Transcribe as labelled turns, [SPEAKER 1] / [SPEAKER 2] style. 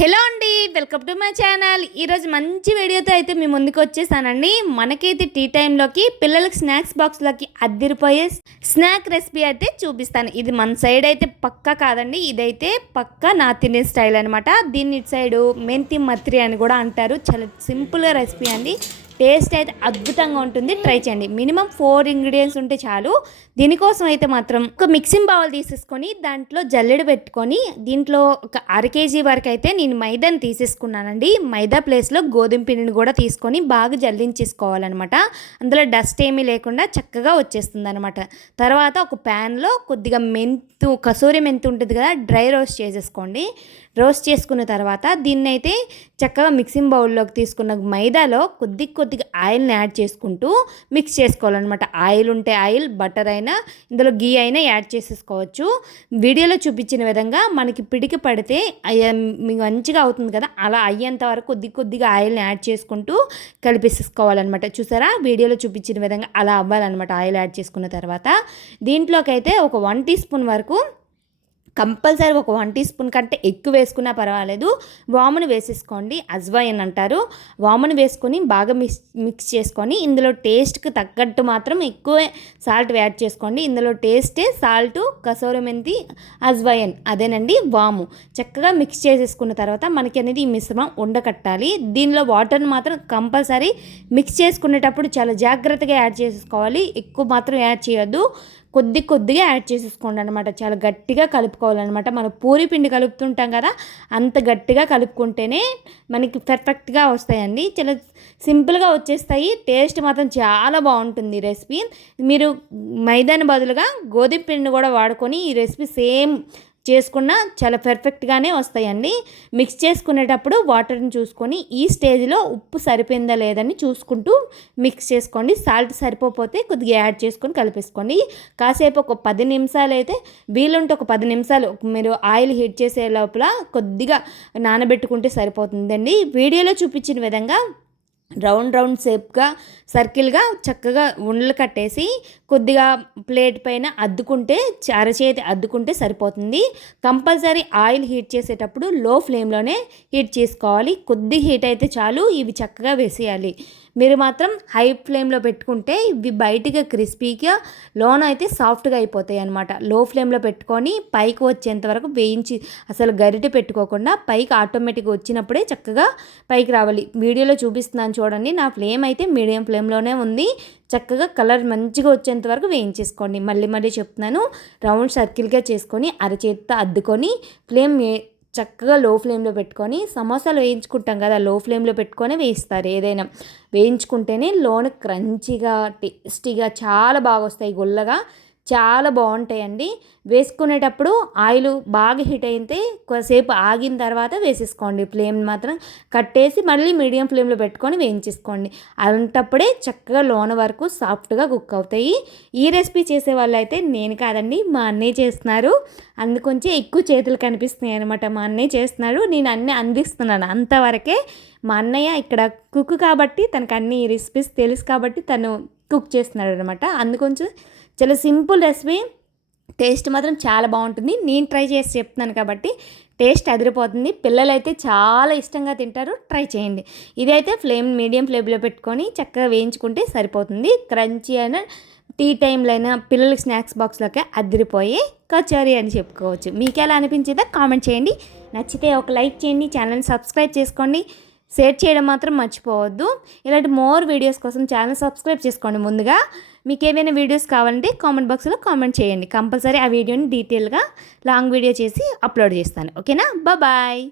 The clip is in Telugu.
[SPEAKER 1] హలో అండి వెల్కమ్ టు మై ఛానల్. ఈరోజు మంచి వీడియోతో అయితే మీ ముందుకు వచ్చేసానండి. మనకైతే టీ టైంలోకి పిల్లలకి స్నాక్స్ బాక్స్లోకి అద్దిరిపోయే స్నాక్ రెసిపీ అయితే చూపిస్తాను. ఇది మన సైడ్ అయితే పక్కా కాదండి ఇదైతే పక్కా నా తినే స్టైల్ అనమాట దీన్ని ఇటు సైడు మెంతి మత్రి అని కూడా అంటారు. చాలా సింపుల్గా రెసిపీ అండి. టేస్ట్ అయితే అద్భుతంగా ఉంటుంది. ట్రై చేయండి. మినిమం ఫోర్ ఇంగ్రీడియంట్స్ ఉంటే చాలు. దీనికోసం అయితే మాత్రం ఒక మిక్సింగ్ బౌల్ తీసేసుకొని దాంట్లో జల్లెడ పెట్టుకొని దీంట్లో ఒక అర కేజీ వరకు అయితే నేను మైదాని తీసేసుకున్నానండి. మైదా ప్లేస్లో గోధుమ పిండిని కూడా తీసుకొని బాగా జల్లించేసుకోవాలన్నమాట. అందులో డస్ట్ ఏమీ లేకుండా చక్కగా వచ్చేస్తుంది అనమాట తర్వాత ఒక ప్యాన్లో కొద్దిగా మెంతు కసూరి మెంతు ఉంటుంది కదా డ్రై రోస్ట్ చేసేసుకోండి. రోస్ట్ చేసుకున్న తర్వాత దీన్ని అయితే చక్కగా మిక్సింగ్ బౌల్లోకి తీసుకున్న మైదాలో కొద్ది కొద్దిగా ఆయిల్ని యాడ్ చేసుకుంటూ మిక్స్ చేసుకోవాలన్నమాట. ఆయిల్ ఉంటే ఆయిల్ బటర్ అయినా ఇందులో గీ అయినా యాడ్ చేసేసుకోవచ్చు. వీడియోలో చూపించిన విధంగా మనకి పిడికి పడితే మీకు మంచిగా అవుతుంది కదా? అలా అయ్యేంత వరకు కొద్ది కొద్దిగా ఆయిల్ని యాడ్ చేసుకుంటూ కలిపేసేసుకోవాలన్నమాట. చూసారా? వీడియోలో చూపించిన విధంగా అలా అవ్వాలన్నమాట ఆయిల్ యాడ్ చేసుకున్న తర్వాత. దీంట్లోకైతే ఒక వన్ టీ స్పూన్ వరకు కంపల్సరీ ఒక వన్ టీ స్పూన్ కంటే ఎక్కువ వేసుకున్నా పర్వాలేదు. వామును వేసేసుకోండి అజ్వాయిన్ అంటారు. వామును వేసుకొని బాగా మిక్స్ మిక్స్ చేసుకొని ఇందులో టేస్ట్కి తగ్గట్టు మాత్రం ఎక్కువ సాల్ట్ యాడ్ చేసుకోండి. ఇందులో టేస్టే సాల్ట్ కసూర మెంతి అజ్వాయన్ అదేనండి వాము. చక్కగా మిక్స్ చేసేసుకున్న తర్వాత మనకి అనేది ఈ మిశ్రమం ఉండకట్టాలి. దీనిలో వాటర్ని మాత్రం కంపల్సరీ మిక్స్ చేసుకునేటప్పుడు చాలా జాగ్రత్తగా యాడ్ చేసుకోవాలి. ఎక్కువ మాత్రం యాడ్ చేయొద్దు. కొద్ది కొద్దిగా యాడ్ చేసేసుకోండి అనమాట చాలా గట్టిగా కలుపుకోవాలన్నమాట. మనం పూరి పిండి కలుపుతుంటాం కదా అంత గట్టిగా కలుపుకుంటేనే మనకి పర్ఫెక్ట్గా వస్తాయండి. చాలా సింపుల్గా వచ్చేస్తాయి. టేస్ట్ మాత్రం చాలా బాగుంటుంది రెసిపీ. మీరు మైదాని బదులుగా గోధుమ పిండిని కూడా వాడుకొని ఈ రెసిపీ సేమ్ చేసుకున్న చాలా పర్ఫెక్ట్గానే వస్తాయండి. మిక్స్ చేసుకునేటప్పుడు వాటర్ని చూసుకొని ఈ స్టేజ్లో ఉప్పు సరిపోయిందా లేదని చూసుకుంటూ మిక్స్ చేసుకోండి. సాల్ట్ సరిపోతే కొద్దిగా యాడ్ చేసుకొని కలిపేసుకోండి. కాసేపు ఒక పది నిమిషాలు అయితే వీలుంటే ఒక పది నిమిషాలు మీరు ఆయిల్ హీట్ చేసే లోపల కొద్దిగా నానబెట్టుకుంటే సరిపోతుందండి. వీడియోలో చూపించిన విధంగా రౌండ్ రౌండ్ షేప్గా సర్కిల్గా చక్కగా ఉండలు కట్టేసి కొద్దిగా ప్లేట్ పైన అద్దుకుంటే అరచేతి అద్దుకుంటే సరిపోతుంది. కంపల్సరీ ఆయిల్ హీట్ చేసేటప్పుడు లో ఫ్లేమ్లోనే హీట్ చేసుకోవాలి. కొద్ది హీట్ అయితే చాలు ఇవి చక్కగా వేసేయాలి. మీరు మాత్రం హై ఫ్లేమ్లో పెట్టుకుంటే ఇవి బయటగా క్రిస్పీగా లోన అయితే సాఫ్ట్గా అయిపోతాయి అనమాట లో ఫ్లేమ్లో పెట్టుకొని పైకి వచ్చేంత వరకు వేయించి అసలు గరిటె పెట్టుకోకుండా పైకి ఆటోమేటిక్గా వచ్చినప్పుడే చక్కగా పైకి రావాలి. వీడియోలో చూపిస్తున్నాను చూడండి. నా ఫ్లేమ్ అయితే మీడియం ఫ్లేమ్లోనే ఉంది. చక్కగా కలర్ మంచిగా వచ్చేంత వరకు వేయించేసుకోండి. మళ్ళీ మళ్ళీ చెప్తున్నాను. రౌండ్ సర్కిల్గా చేసుకొని అరచేతితో అద్దుకొని ఫ్లేమ్ చక్కగా లో ఫ్లేమ్లో పెట్టుకొని సమోసాలు వేయించుకుంటాం కదా లో ఫ్లేమ్లో పెట్టుకొని వేయిస్తారు ఏదైనా. వేయించుకుంటేనే లోన క్రంచిగా టేస్టీగా చాలా బాగా వస్తాయి గుల్లగా. చాలా బాగుంటాయండి. వేసుకునేటప్పుడు ఆయిల్ బాగా హీట్ అయితే కొద్దిసేపు ఆగిన తర్వాత వేసేసుకోండి. ఫ్లేమ్ మాత్రం కట్టేసి మళ్ళీ మీడియం ఫ్లేమ్లో పెట్టుకొని వేయించేసుకోండి. అలాంటప్పుడే చక్కగా లోన వరకు సాఫ్ట్గా కుక్ అవుతాయి. ఈ రెసిపీ చేసే వాళ్ళు అయితే నేను కాదండి మా అన్నయ్య చేస్తున్నారు. అందుకొంచెం ఎక్కువ చేతులు కనిపిస్తున్నాయి అనమాట మా అన్నయ్య చేస్తున్నారు. నేను అన్నీ అందిస్తున్నాను. అంతవరకే మా అన్నయ్య ఇక్కడ కుక్ కాబట్టి తనకు అన్ని రెసిపీస్ తెలుసు కాబట్టి తను కుక్ చేస్తున్నాడు అనమాట అందుకొంచెం చాలా సింపుల్ రెసిపీ. టేస్ట్ మాత్రం చాలా బాగుంటుంది. నేను ట్రై చేసి చెప్తున్నాను కాబట్టి టేస్ట్ అదిరిపోతుంది. పిల్లలైతే చాలా ఇష్టంగా తింటారు. ట్రై చేయండి. ఇదైతే ఫ్లేమ్ మీడియం ఫ్లేమ్లో పెట్టుకొని చక్కగా వేయించుకుంటే సరిపోతుంది. క్రంచీ అయినా టీ టైంలో అయినా పిల్లలకి స్నాక్స్ బాక్స్లోకి అదిరిపోయి కచోరీ అని చెప్పుకోవచ్చు. మీకు ఎలా అనిపించిందో కామెంట్ చేయండి. నచ్చితే ఒక లైక్ చేయండి. ఛానల్ని సబ్స్క్రైబ్ చేసుకోండి. షేర్ చేయడం మాత్రం మర్చిపోవద్దు. ఇలాంటి మోర్ వీడియోస్ కోసం ఛానల్ సబ్స్క్రైబ్ చేసుకోండి ముందుగా. మీకు ఏమైనా వీడియోస్ కావాలంటే కామెంట్ బాక్స్లో కామెంట్ చేయండి. కంపల్సరీ ఆ వీడియోని డీటెయిల్గా లాంగ్ వీడియో చేసి అప్లోడ్ చేస్తాను. ఓకేనా? బాయ్.